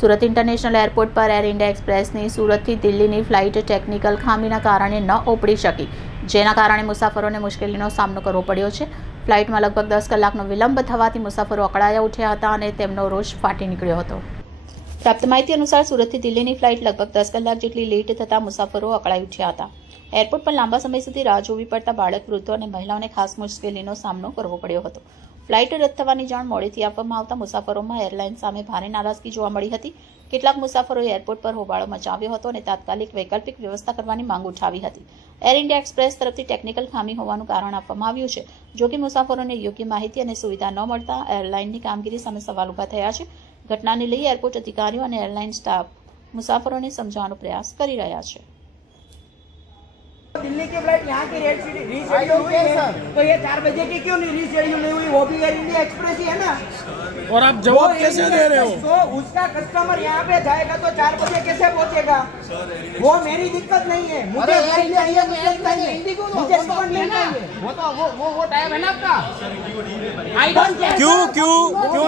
Surat international airport પર air India એક્સપ્રેસની સુરતથી દિલ્હીની ફ્લાઇટ ટેકનિકલ ખામીના કારણે ન ઉપડી શકી, જેના કારણે મુસાફરોને મુશ્કેલીનો સામનો કરવો પડ્યો છે। ફ્લાઇટમાં લગભગ 10 કલાકનો વિલંબ થવાથી મુસાફરો અકળાયા ઉઠ્યા હતા અને તેમનો રોષ ફાટી નીકળ્યો હતો। પ્રાપ્ત માહિતી અનુસાર સુરતથી દિલ્હીની ફ્લાઇટ લગભગ 10 કલાક જેટલી લેટ થતાં મુસાફરો અકળાઈ ઉઠ્યા હતા। એરપોર્ટ પર લાંબા સમય સુધી રાહ જોવી પડતા બાળક, વૃદ્ધો અને મહિલાઓને ખાસ મુશ્કેલીનો સામનો કરવો પડ્યો હતો। ફ્લાઇટ રદ થવાની જાણ મોડેથી આપવામાં આવતા મુસાફરોમાં એરલાઇન સામે ભારે નારાજગી જોવા મળી હતી। કેટલાક મુસાફરોએ એરપોર્ટ પર હોબાળો મચાવ્યો હતો અને તાત્કાલિક વૈકલ્પિક વ્યવસ્થા કરવાની માંગ ઉઠાવી હતી। એર ઇન્ડિયા એક્સપ્રેસ તરફથી ટેકનિકલ ખામી હોવાનું કારણ આપવામાં આવ્યું છે, જો કે મુસાફરોને યોગ્ય માહિતી અને સુવિધા ન મળતા એરલાઇનની કામગીરી સામે સવાલ ઊભા થયા છે। ઘટનાને લઈ એરપોર્ટ અધિકારીઓ અને એરલાઇન સ્ટાફ मुसाफिरों समझाने प्रयास कर रहा है। दिल्ली की फ्लाइट यहाँ की रेड सिटी रीशेड्यूल हुई है, तो ये 4 बजे की क्यों नहीं रीशेड्यूल नहीं हुई? वो भी एयर इंडिया एक्सप्रेस ही है ना। और आप जवाब कैसे दे रहे हो? तो उसका कस्टमर यहाँ पे जाएगा तो 4 बजे कैसे पहुँचेगा? वो मेरी दिक्कत नहीं है, मुझे फ्लाइट चाहिए, मुझे रिफंड लेना है। वो तो वो टाइम है ना आपका। I don't care. क्यों